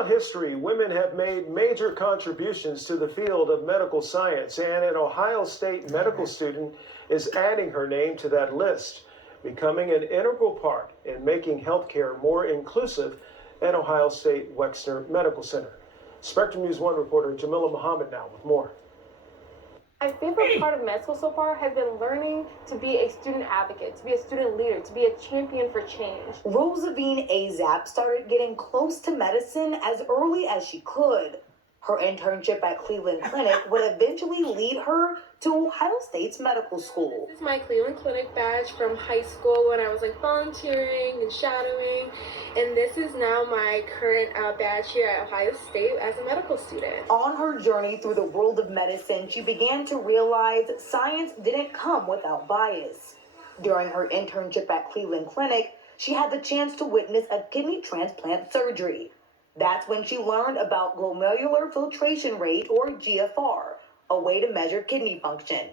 Throughout history, women have made major contributions to the field of medical science, and an Ohio State medical student is adding her name to that list, becoming an integral part in making healthcare more inclusive at Ohio State Wexner Medical Center. Spectrum News 1 reporter Jamila Muhammad now with more. My favorite part of med school so far has been learning to be a student advocate, to be a student leader, to be a champion for change. Rosevine Azap started getting close to medicine as early as she could. Her internship at Cleveland Clinic would eventually lead her to Ohio State's medical school. This is my Cleveland Clinic badge from high school when I was volunteering and shadowing, and this is now my current badge here at Ohio State as a medical student. On her journey through the world of medicine, she began to realize science didn't come without bias. During her internship at Cleveland Clinic, she had the chance to witness a kidney transplant surgery. That's when she learned about glomerular filtration rate, or GFR, a way to measure kidney function.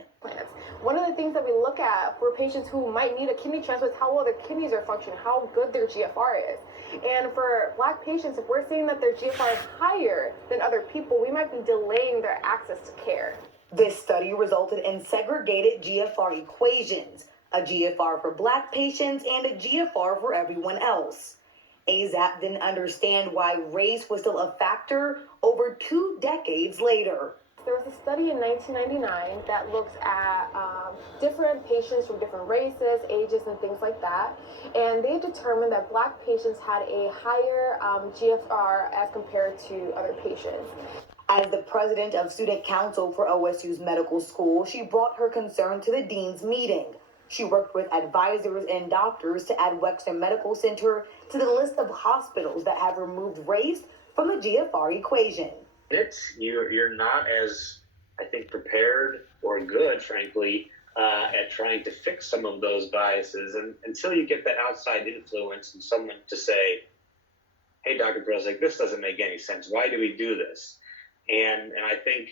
One of the things that we look at for patients who might need a kidney transplant is how well their kidneys are functioning, how good their GFR is. And for Black patients, if we're seeing that their GFR is higher than other people, we might be delaying their access to care. This study resulted in segregated GFR equations, a GFR for Black patients and a GFR for everyone else. Azap didn't understand why race was still a factor over 2 decades later. There was a study in 1999 that looks at different patients from different races, ages, and things like that. And they determined that Black patients had a higher GFR as compared to other patients. As the president of Student Council for OSU's medical school, she brought her concern to the dean's meeting. She worked with advisors and doctors to add Wexner Medical Center to the list of hospitals that have removed race from the GFR equation. You're not as, I think, prepared or good, frankly, at trying to fix some of those biases. And until you get that outside influence and someone to say, hey, Dr. Brozek, this doesn't make any sense. Why do we do this? And I think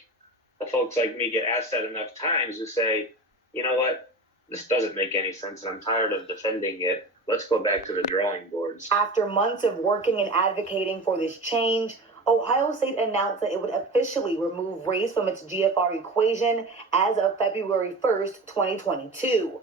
the folks like me get asked that enough times to say, you know what? This doesn't make any sense, and I'm tired of defending it. Let's go back to the drawing boards. After months of working and advocating for this change, Ohio State announced that it would officially remove race from its GFR equation as of February 1st, 2022.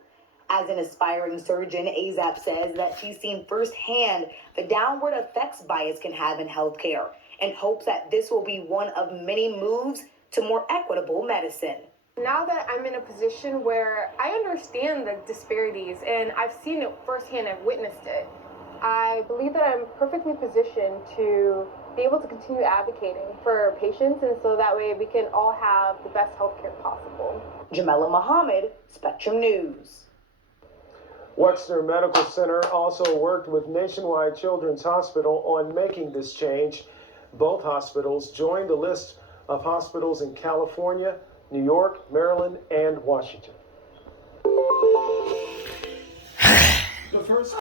As an aspiring surgeon, Azap says that she's seen firsthand the downward effects bias can have in healthcare and hopes that this will be one of many moves to more equitable medicine. Now that I'm in a position where I understand the disparities and I've seen it firsthand, I've witnessed it, I believe that I'm perfectly positioned to be able to continue advocating for patients, and so that way we can all have the best healthcare possible. Jamila Muhammad, Spectrum News. Wexner Medical Center also worked with Nationwide Children's Hospital on making this change. Both hospitals joined the list of hospitals in California, New York, Maryland, and Washington. The first